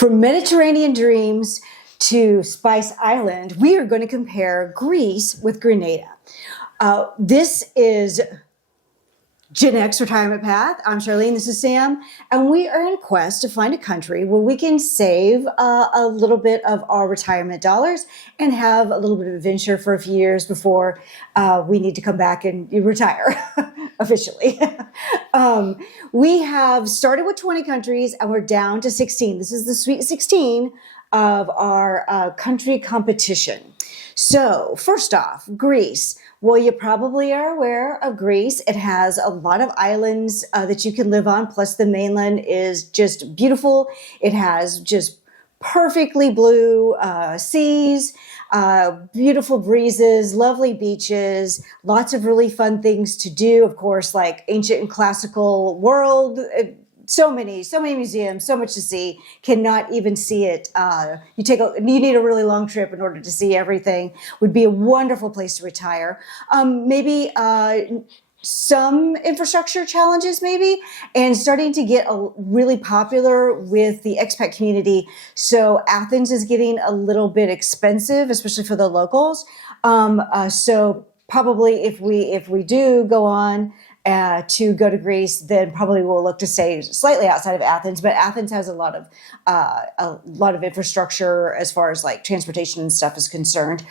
From Mediterranean dreams to Spice Island, we are going to compare Greece with Grenada. This is Gen X Retirement Path. I'm Charlene, this is Sam, and we are in quest to find a country where we can save a little bit of our retirement dollars and have a little bit of adventure for a few years before we need to come back and retire officially. We have started with 20 countries and we're down to 16. This is the Sweet 16 of our country competition. So first off, Greece. Well, you probably are aware of Greece. It has a lot of islands that you can live on, plus the mainland is just beautiful. It has just perfectly blue seas, beautiful breezes, lovely beaches, lots of really fun things to do. Of course, like ancient and classical world. So many museums, so much to see. Cannot even see it. You need a really long trip in order to see everything. Would be a wonderful place to retire. Maybe some infrastructure challenges, maybe, and starting to get really popular with the expat community. So Athens is getting a little bit expensive, especially for the locals. So probably if we do go on to go to Greece, then probably we'll look to stay slightly outside of Athens. But Athens has a lot of infrastructure as far as like transportation and stuff is concerned.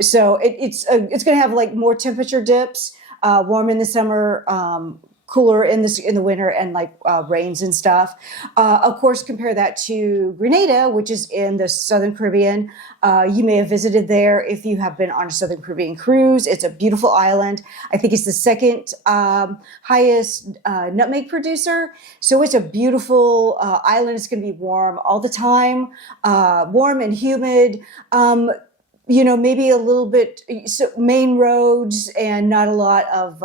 So it's going to have like more temperature dips, warm in the summer, cooler in the winter, and like rains and stuff. Of course, compare that to Grenada, which is in the Southern Caribbean. You may have visited there if you have been on a Southern Caribbean cruise. It's a beautiful island. I think it's the second highest nutmeg producer. So it's a beautiful island. It's going to be warm all the time, warm and humid. Maybe a little bit main roads and not a lot of,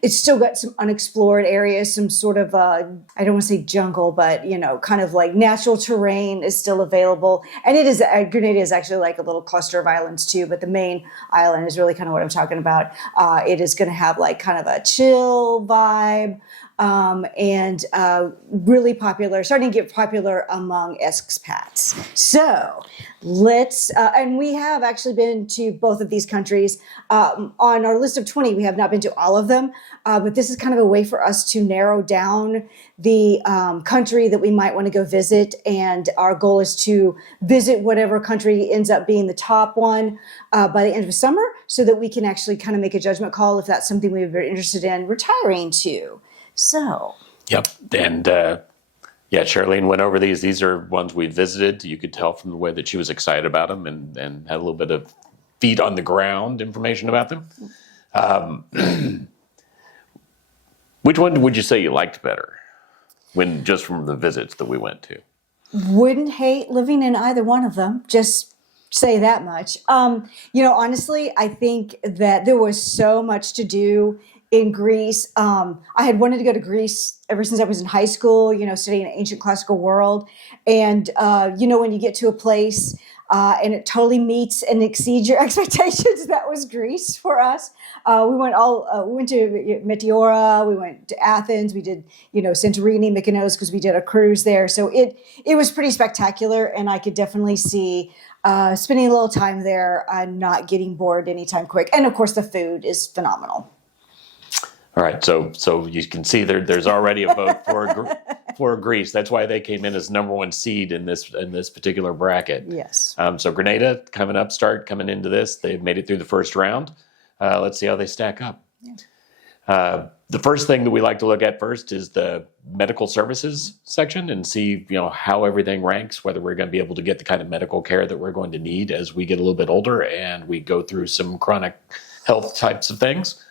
it's still got some unexplored areas, some sort of, I don't want to say jungle, but, kind of like natural terrain is still available. And it is, Grenada is actually like a little cluster of islands too, but the main island is really kind of what I'm talking about. It is going to have like kind of a chill vibe. And really popular, starting to get popular among expats. So let's, and we have actually been to both of these countries. On our list of 20, we have not been to all of them, but this is kind of a way for us to narrow down the country that we might want to go visit. And our goal is to visit whatever country ends up being the top one by the end of summer, so that we can actually kind of make a judgment call if that's something we're very interested in retiring to. So. Yep. And Charlene went over these. These are ones we visited. You could tell from the way that she was excited about them and had a little bit of feet on the ground information about them. Which one would you say you liked better just from the visits that we went to? Wouldn't hate living in either one of them. Just say that much. Honestly, I think that there was so much to do in Greece. I had wanted to go to Greece ever since I was in high school, studying ancient classical world. And, when you get to a place and it totally meets and exceeds your expectations, that was Greece for us. We went to Meteora, we went to Athens, we did, Santorini, Mykonos, because we did a cruise there. So it was pretty spectacular, and I could definitely see spending a little time there and not getting bored anytime quick. And of course, the food is phenomenal. All right, so you can see there's already a vote for Greece. That's why they came in as number one seed in this particular bracket. Yes. So Grenada coming into this. They've made it through the first round. Let's see how they stack up. Yeah. The first thing that we like to look at first is the medical services section and see how everything ranks, whether we're going to be able to get the kind of medical care that we're going to need as we get a little bit older and we go through some chronic health types of things.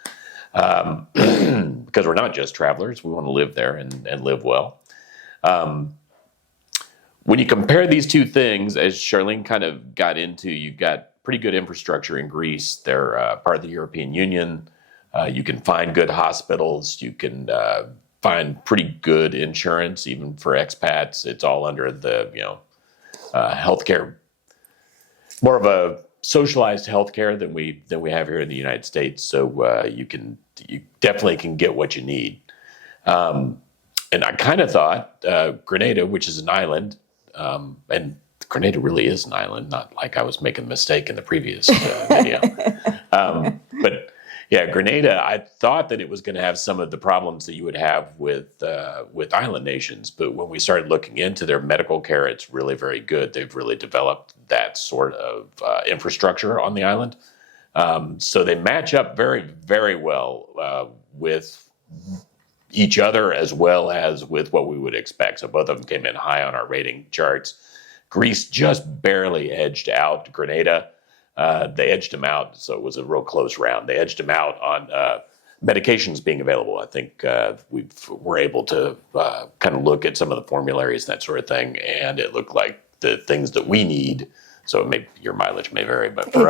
Because we're not just travelers, we want to live there and live well. When you compare these two things, as Charlene kind of got into, you've got pretty good infrastructure in Greece. They're part of the European Union. You can find good hospitals. You can find pretty good insurance, even for expats. It's all under the healthcare, more of a socialized healthcare than we have here in the United States. So you definitely can get what you need. And I kind of thought Grenada, which is an island, And Grenada really is an island, not like I was making a mistake in the previous video. But yeah, Grenada, I thought that it was going to have some of the problems that you would have with island nations. But when we started looking into their medical care, it's really very good. They've really developed that sort of infrastructure on the island. So they match up very, very well with each other as well as with what we would expect. So both of them came in high on our rating charts. Greece just barely edged out Grenada. They edged them out, so it was a real close round. They edged them out on medications being available. I think we were able to kind of look at some of the formularies and that sort of thing, and it looked like the things that we need. So your mileage may vary, but for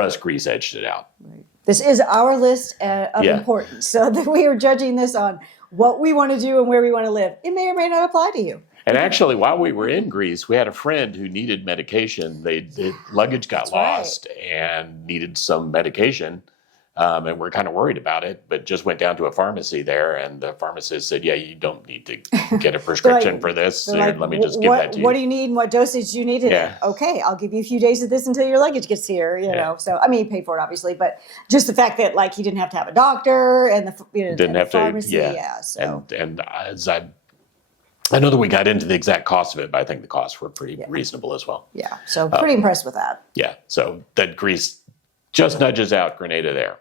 us, Greece edged it out. Right. This is our list of importance, so that we are judging this on what we want to do and where we want to live. It may or may not apply to you. And actually, while we were in Greece, we had a friend who needed medication. The luggage got lost and needed some medication. And we're kind of worried about it, but just went down to a pharmacy there, and the pharmacist said, yeah, you don't need to get a prescription for this. Here, let me just give that to you. What do you need and what dosage do you need today? Okay, I'll give you a few days of this until your luggage gets here, you know. So, I mean, he paid for it, obviously, but just the fact that, like, he didn't have to have a doctor and the pharmacy. So. And as I know that we got into the exact cost of it, but I think the costs were pretty reasonable as well. Yeah, so pretty impressed with that. Yeah, so that Greece just nudges out Grenada there.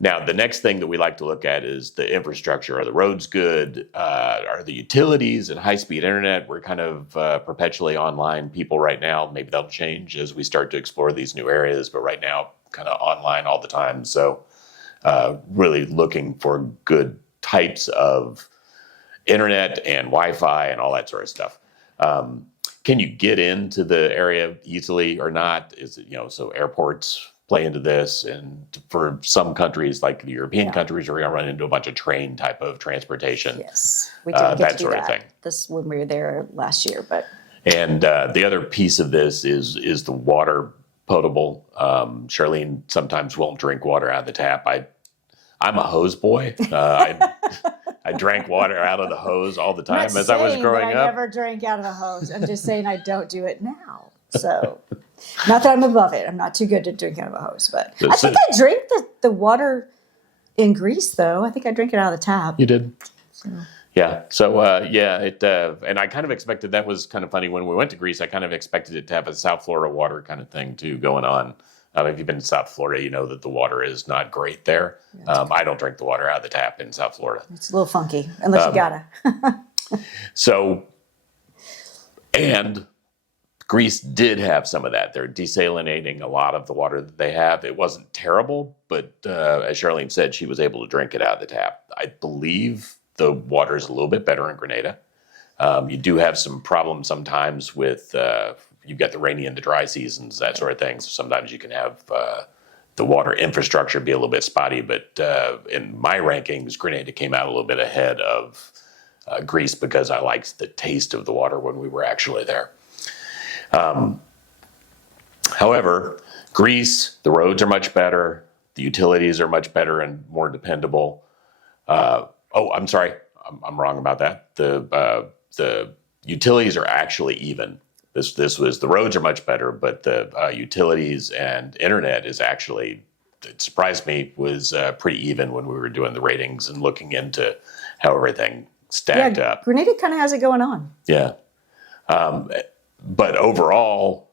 Now, the next thing that we like to look at is the infrastructure. Are the roads good? Are the utilities and high-speed internet? We're kind of perpetually online people right now. Maybe that'll change as we start to explore these new areas, but right now, kind of online all the time. So really looking for good types of internet and Wi-Fi and all that sort of stuff. Can you get into the area easily or not? Is it, so airports play into this, and for some countries like the European countries, you're going to run into a bunch of train type of transportation. Yes, we did get to do sort of thing. This when we were there last year, but the other piece of this is the water potable. Charlene sometimes won't drink water out of the tap. I'm a hose boy. I drank water out of the hose all the time as I was growing up. I never drank out of a hose. I'm just saying I don't do it now. So, not that I'm above it. I'm not too good to drink out of a hose, but I think I drank the water in Greece, though. I think I drank it out of the tap. You did? So. Yeah. So, and I kind of expected, that was kind of funny. When we went to Greece, I kind of expected it to have a South Florida water kind of thing, too, going on. If you've been to South Florida, you know that the water is not great there. I don't drink the water out of the tap in South Florida. It's a little funky, unless you gotta. And Greece did have some of that. They're desalinating a lot of the water that they have. It wasn't terrible, but as Charlene said, she was able to drink it out of the tap. I believe the water is a little bit better in Grenada. You do have some problems sometimes with... you've got the rainy and the dry seasons, that sort of thing. So sometimes you can have the water infrastructure be a little bit spotty. But in my rankings, Grenada came out a little bit ahead of Greece because I liked the taste of the water when we were actually there. However, Greece, the roads are much better. The utilities are much better and more dependable. I'm sorry. I'm wrong about that. The utilities are actually even. This was, the roads are much better, but the utilities and internet is actually, it surprised me, was pretty even when we were doing the ratings and looking into how everything stacked up. Grenada kind of has it going on. Yeah. But overall,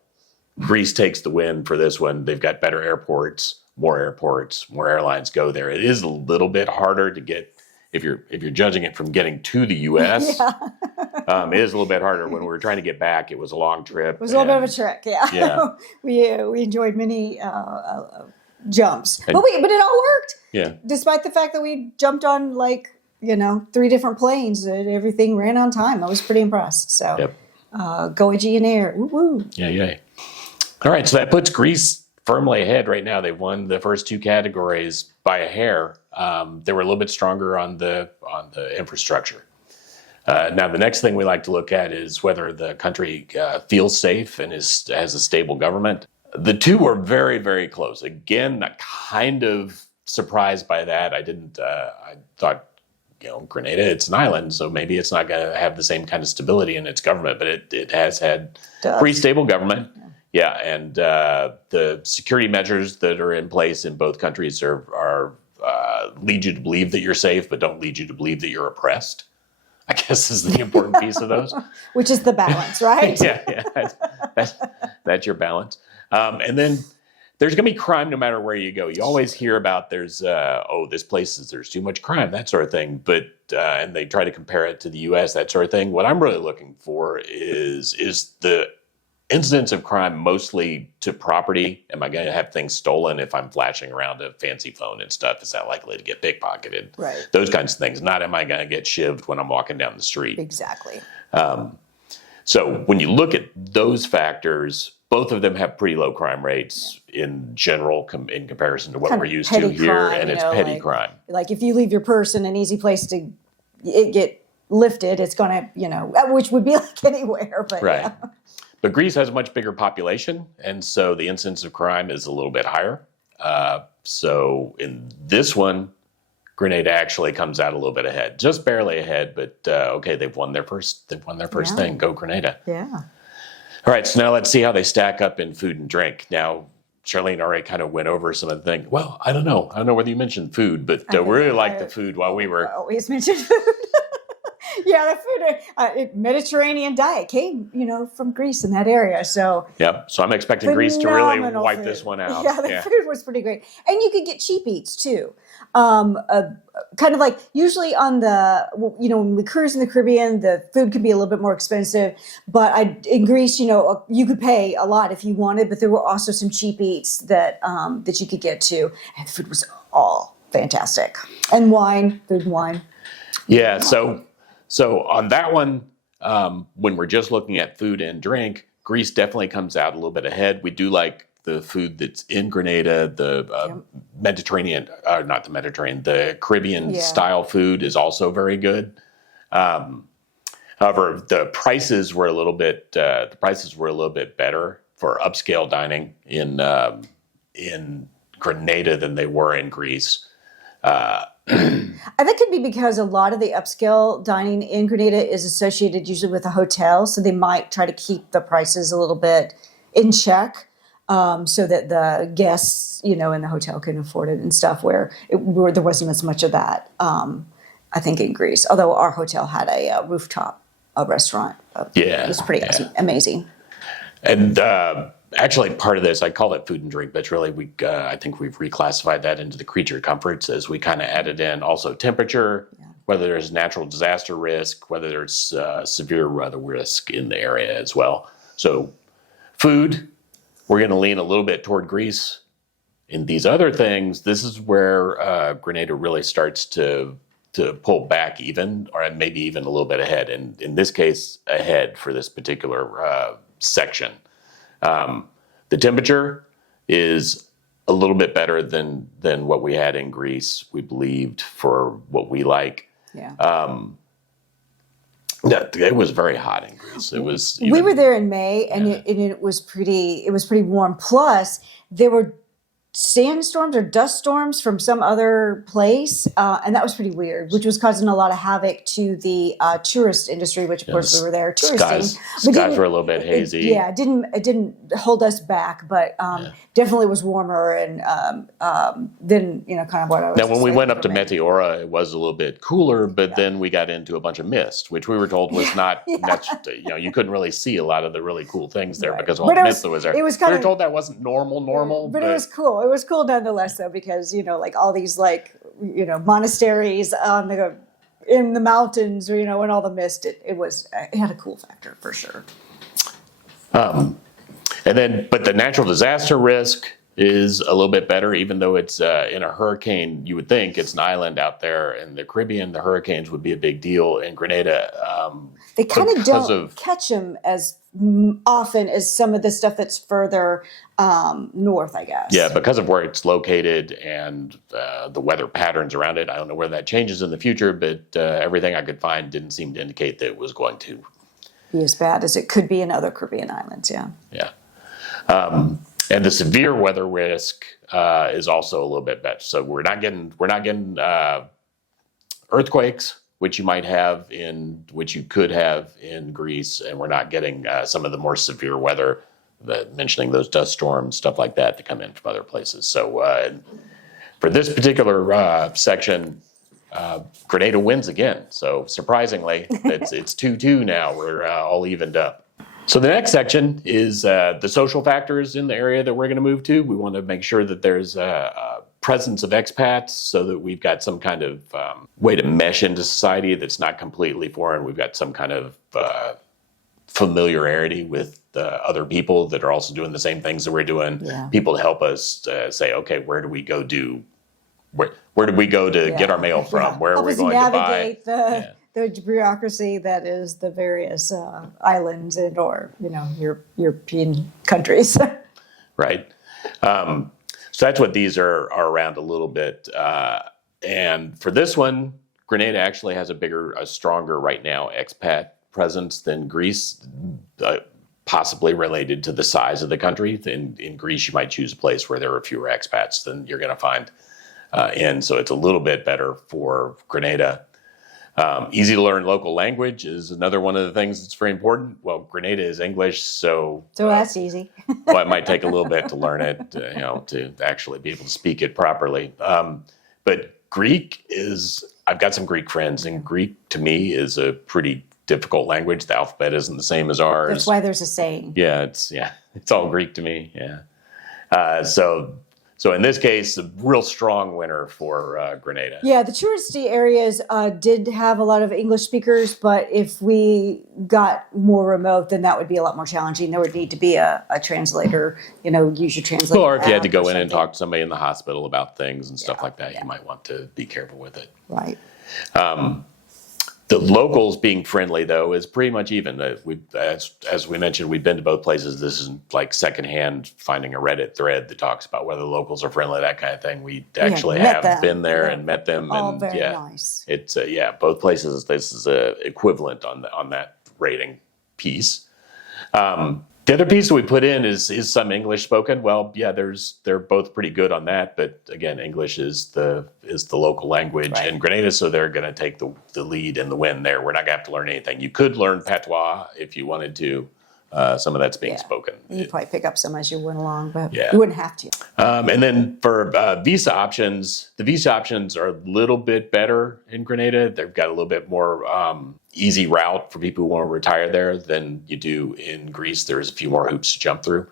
Greece takes the win for this one. They've got better airports, more airlines go there. It is a little bit harder to get, if you're judging it from getting to the U.S., it is a little bit harder. When we were trying to get back, it was a long trip. It was a little bit of a trek, yeah. We enjoyed many jumps, but it all worked. Yeah. Despite the fact that we jumped on 3 different planes, everything ran on time. I was pretty impressed. So, go Aegean Air. Woo-woo. Yeah. All right, so that puts Greece firmly ahead right now. They've won the first 2 categories by a hair. They were a little bit stronger on the infrastructure. Now, the next thing we like to look at is whether the country feels safe and has a stable government. The 2 were very, very close. Again, kind of surprised by that. I thought Grenada, it's an island, so maybe it's not going to have the same kind of stability in its government, but it has had pretty stable government. Yeah, and the security measures that are in place in both countries are lead you to believe that you're safe, but don't lead you to believe that you're oppressed, I guess is the important piece of those. Which is the balance, right? Yeah, that's your balance. And then there's going to be crime no matter where you go. You always hear about there's there's too much crime, that sort of thing. But and they try to compare it to the U.S., that sort of thing. What I'm really looking for is the incidents of crime mostly to property. Am I going to have things stolen if I'm flashing around a fancy phone and stuff? Is that likely to get pickpocketed? Right. Those kinds of things. Not am I going to get shivved when I'm walking down the street? Exactly. So when you look at those factors, both of them have pretty low crime rates in general in comparison to what we're used to here, crime, and it's petty crime. Like if you leave your purse in an easy place to get lifted, it's going to, which would be like anywhere. But right. Yeah. But Greece has a much bigger population, and so the incidence of crime is a little bit higher. So in this one, Grenada actually comes out a little bit ahead, just barely ahead. But okay, they've won their first thing. Go Grenada! Yeah. All right, so now let's see how they stack up in food and drink. Now, Charlene already kind of went over some of the things. Well, I don't know whether you mentioned food, but we really liked the food while we were. Always mentioned food. Yeah, the food, Mediterranean diet came, from Greece in that area. So yeah, so I'm expecting Greece to really wipe food. this one out. Yeah, the food was pretty great, and you could get cheap eats too. Kind of like usually on when we cruise in the Caribbean, the food could be a little bit more expensive. But in Greece, you could pay a lot if you wanted, but there were also some cheap eats that you could get too, and the food was all fantastic. And food and wine. Yeah, so on that one, when we're just looking at food and drink, Greece definitely comes out a little bit ahead. We do like the food that's in Grenada, the Mediterranean, not the Mediterranean, the Caribbean style food is also very good. However, the prices were a little bit better for upscale dining in Grenada than they were in Greece. And that could be because a lot of the upscale dining in Grenada is associated usually with a hotel, so they might try to keep the prices a little bit in check, so that the guests, in the hotel can afford it and stuff. Where there wasn't as much of that, I think, in Greece. Although our hotel had a rooftop restaurant, it was pretty amazing. And actually, part of this, I call it food and drink, but really, I think we've reclassified that into the creature comforts as we kind of added in also temperature, whether there's natural disaster risk, whether there's severe weather risk in the area as well. So food, we're going to lean a little bit toward Greece. In these other things, this is where Grenada really starts to pull back even, or maybe even a little bit ahead. And in this case, ahead for this particular section. The temperature is a little bit better than what we had in Greece, we believed, for what we like. Yeah. It was very hot in Greece. It was. We were there in May, and it was pretty warm. Plus, there were sandstorms or dust storms from some other place, and that was pretty weird, which was causing a lot of havoc to the tourist industry, which of course we were there touristing. Skies were a little bit hazy. It didn't hold us back, but definitely was warmer and than kind of what I was. Now, when we went up to Meteora, it was a little bit cooler, but then we got into a bunch of mist, which we were told was not. You couldn't really see a lot of the really cool things there because of all the mist that was there. We were told that wasn't normal, but it was cool. It was cool nonetheless, though, because like all these monasteries in the mountains, and all the mist. It had a cool factor for sure. And then, but the natural disaster risk is a little bit better, even though it's in a hurricane. You would think it's an island out there in the Caribbean. The hurricanes would be a big deal in Grenada. They kind of don't catch them as often as some of the stuff that's further north, I guess. Yeah, because of where it's located and the weather patterns around it. I don't know where that changes in the future, but everything I could find didn't seem to indicate that it was going to be as bad as it could be in other Caribbean islands. Yeah. Yeah. And the severe weather risk is also a little bit better. So we're not getting earthquakes, which you could have in Greece, and we're not getting some of the more severe weather, mentioning those dust storms, stuff like that, to come in from other places. So for this particular section, Grenada wins again. So surprisingly, it's 2-2 now. We're all evened up. So the next section is the social factors in the area that we're going to move to. We want to make sure that there's a presence of expats so that we've got some kind of way to mesh into society that's not completely foreign. We've got some kind of familiarity with other people that are also doing the same things that we're doing. Yeah. People to help us say, okay, where do we go where did we go to get our mail from? Where are we going to buy? The bureaucracy that is the various islands or European countries. Right. So that's what these are around a little bit. And for this one, Grenada actually has a stronger right now expat presence than Greece, possibly related to the size of the country. In Greece, you might choose a place where there are fewer expats than you're going to find so it's a little bit better for Grenada. Easy to learn local language is another one of the things that's very important. Well, Grenada is English, so that's easy. Well, it might take a little bit to learn it, to actually be able to speak it properly. But Greek I've got some Greek friends, and Greek to me is a pretty difficult language. The alphabet isn't the same as ours. That's why there's a saying. Yeah, it's all Greek to me. Yeah. So in this case, a real strong winner for Grenada. Yeah, the touristy areas did have a lot of English speakers, but if we got more remote, then that would be a lot more challenging. There would need to be a translator, use your translator. Or if you had to go in and talk to somebody in the hospital about things and stuff like that, you might want to be careful with it. Right. The locals being friendly, though, is pretty much even. As we mentioned, we've been to both places. This isn't like secondhand finding a Reddit thread that talks about whether the locals are friendly, that kind of thing. We actually have been there and met them. All and very nice. It's both places. This is equivalent on that rating piece. The other piece that we put in is some English spoken. Well, yeah, they're both pretty good on that, but again, English is the local language in Grenada, so they're going to take the lead and the win there. We're not going to have to learn anything. You could learn patois if you wanted to. Some of that's being spoken. You'd probably pick up some as you went along, but you wouldn't have to. And then for visa options, the visa options are a little bit better in Grenada. They've got a little bit more easy route for people who want to retire there than you do in Greece. There's a few more hoops to jump through.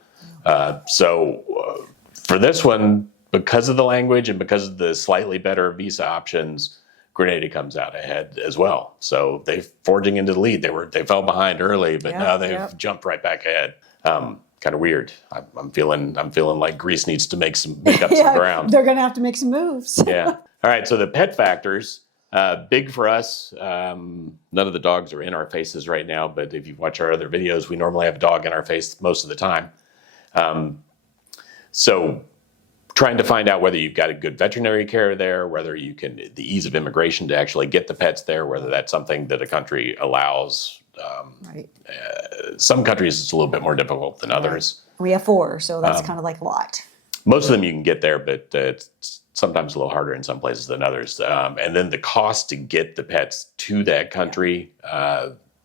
So for this one, because of the language and because of the slightly better visa options, Grenada comes out ahead as well. So they're forging into the lead. They fell behind early, but now they've jumped right back ahead. Kind of weird. I'm feeling like Greece needs to make up some ground. They're going to have to make some moves. Yeah. All right. So the pet factors, big for us. None of the dogs are in our faces right now, but if you watch our other videos, we normally have a dog in our face most of the time. So trying to find out whether you've got a good veterinary care there, whether you can, the ease of immigration to actually get the pets there, whether that's something that a country allows. Some countries it's a little bit more difficult than others. We have 4, so that's kind of like a lot. Most of them you can get there, but it's sometimes a little harder in some places than others. And then the cost to get the pets to that country,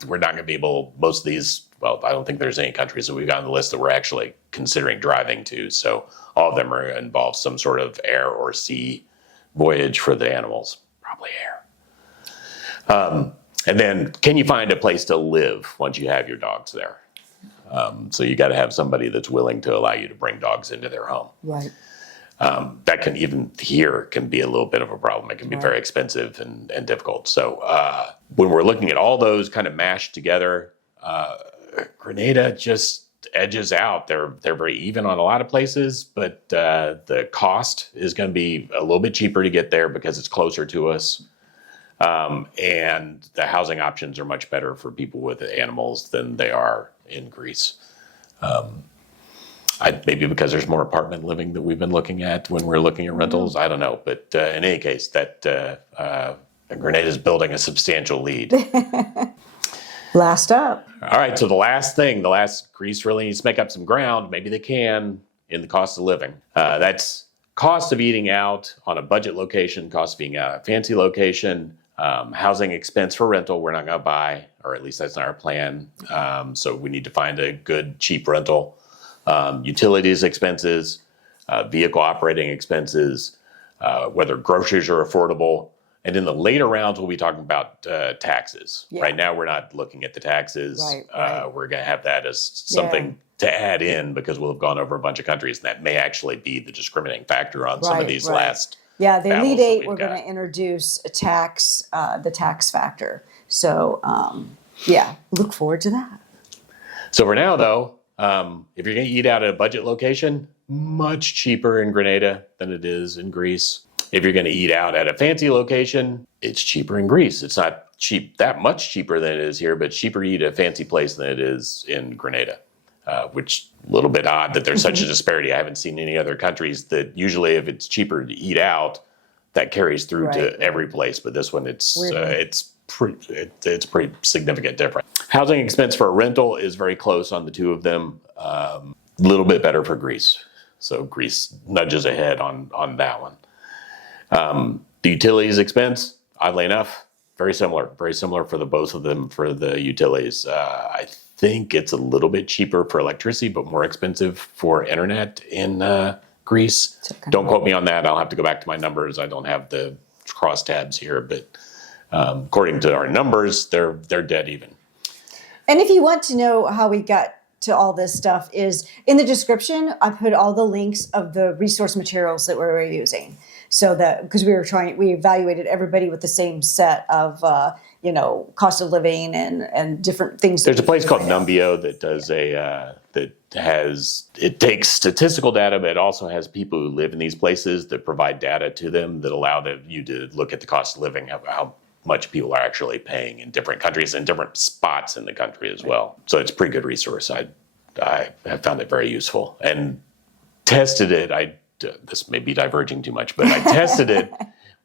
we're not going to be able, most of these, well, I don't think there's any countries that we've got on the list that we're actually considering driving to. So all of them are involve some sort of air or sea voyage for the animals, probably air. And then can you find a place to live once you have your dogs there? So you got to have somebody that's willing to allow you to bring dogs into their home. Right. That can even here can be a little bit of a problem. It can be very expensive and difficult. So when we're looking at all those kind of mashed together, Grenada just edges out. They're very even on a lot of places, but the cost is going to be a little bit cheaper to get there because it's closer to us. And the housing options are much better for people with animals than they are in Greece. Maybe because there's more apartment living that we've been looking at when we're looking at rentals. I don't know. But in any case, Grenada is building a substantial lead. Last up. All right. So the last Greece really needs to make up some ground. Maybe they can in the cost of living. That's cost of eating out on a budget location, cost of eating out at a fancy location. Housing expense for rental, we're not going to buy, or at least that's not our plan. So we need to find a good, cheap rental. Utilities expenses, vehicle operating expenses, whether groceries are affordable. And in the later rounds, we'll be talking about taxes. Yeah. Right now, we're not looking at the taxes. Right. We're going to have that as something to add in because we'll have gone over a bunch of countries, and that may actually be the discriminating factor on some of these last. Yeah, the battles Elite that Eight, we've we're got. going to introduce a tax, the tax factor. So, yeah, look forward to that. So for now, though, if you're going to eat out at a budget location, much cheaper in Grenada than it is in Greece. If you're going to eat out at a fancy location, it's cheaper in Greece. It's not that much cheaper than it is here, but cheaper to eat at a fancy place than it is in Grenada, which a little bit odd that there's such a disparity. I haven't seen any other countries that usually if it's cheaper to eat out, that carries through to every place. But this one, it's pretty significant difference. Housing expense for a rental is very close on the two of them. A little bit better for Greece. So Greece nudges ahead on that one. The utilities expense, oddly enough, very similar for the both of them for the utilities. I think it's a little bit cheaper for electricity, but more expensive for internet in Greece. Don't quote me on that. I'll have to go back to my numbers. I don't have the crosstabs here, but according to our numbers, they're dead even. And if you want to know how we got to all this stuff, is in the description, I put all the links of the resource materials that we were using. So that, because we evaluated everybody with the same set of, cost of living and different things. There's a place called Numbeo that does it takes statistical data, but it also has people who live in these places that provide data to them that allow you to look at the cost of living, how much people are actually paying in different countries and different spots in the country as well. So it's a pretty good resource. I have found it very useful and tested it. This may be diverging too much, but I tested it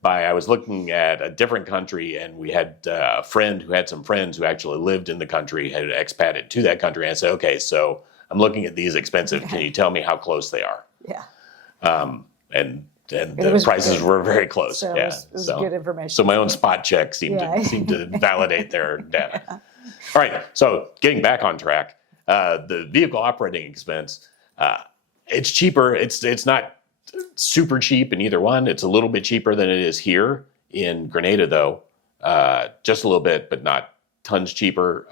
I was looking at a different country, and we had a friend who had some friends who actually lived in the country, had expated to that country. And I said, okay, so I'm looking at these expensive. Can you tell me how close they are? Yeah. And the prices were very close. So yeah. it was good information. So my own spot check seemed to validate their data. All right. So getting back on track, the vehicle operating expense, it's cheaper. It's not super cheap in either one. It's a little bit cheaper than it is here in Grenada, though. Just a little bit, but not tons cheaper.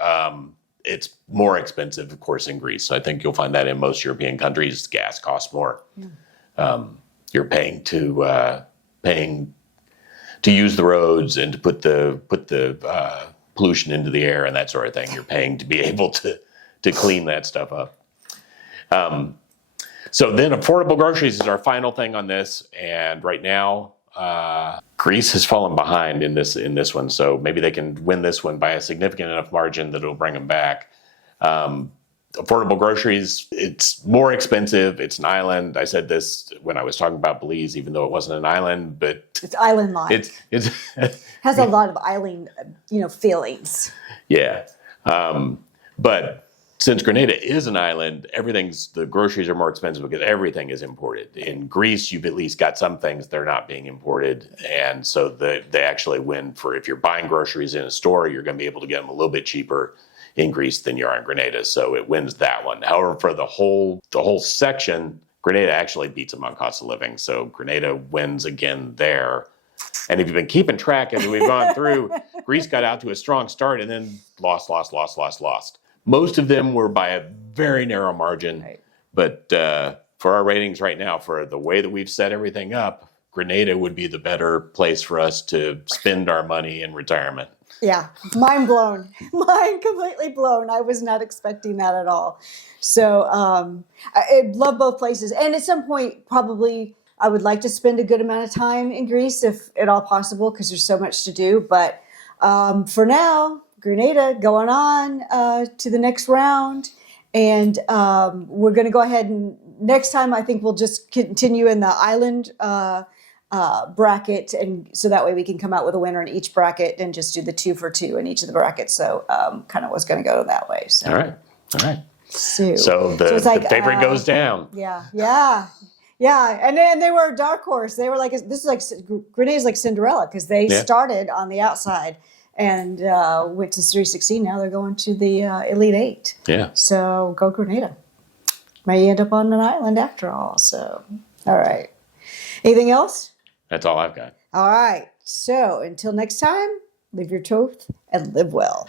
It's more expensive, of course, in Greece. I think you'll find that in most European countries, gas costs more. Yeah. You're paying to use the roads and to put the pollution into the air and that sort of thing. You're paying to be able to clean that stuff up. So then affordable groceries is our final thing on this. And right now, Greece has fallen behind in this one. So maybe they can win this one by a significant enough margin that it'll bring them back. Affordable groceries, it's more expensive. It's an island. I said this when I was talking about Belize, even though it wasn't an island, but it's island-like. It's has a lot of island, feelings. Yeah. But since Grenada is an island, the groceries are more expensive because everything is imported. In Greece, you've at least got some things that are not being imported. And so they actually win if you're buying groceries in a store, you're going to be able to get them a little bit cheaper in Greece than you are in Grenada. So it wins that one. However, for the whole section, Grenada actually beats them on cost of living. So Grenada wins again there. And if you've been keeping track as we've gone through, Greece got out to a strong start and then lost. Most of them were by a very narrow margin, right. But for our ratings right now, for the way that we've set everything up, Grenada would be the better place for us to spend our money in retirement. Yeah, mind blown. Mind completely blown. I was not expecting that at all. So I love both places. And at some point, probably I would like to spend a good amount of time in Greece, if at all possible, because there's so much to do. But for now, Grenada going on to the next round. And we're going to go ahead and next time I think we'll just continue in the island bracket. And so that way we can come out with a winner in each bracket and just do the 2 for 2 in each of the brackets. So kind of was going to go that way. So. All right. So the favorite goes down. Yeah. Yeah, and then they were a dark horse. They were like, this is like, Grenada's like Cinderella because they Yeah. started on the outside and went to 316. Now they're going to the Elite Eight. Yeah. So go Grenada. May end up on an island after all. So, all right. Anything else? That's all I've got. All right. So until next time, live your truth and live well.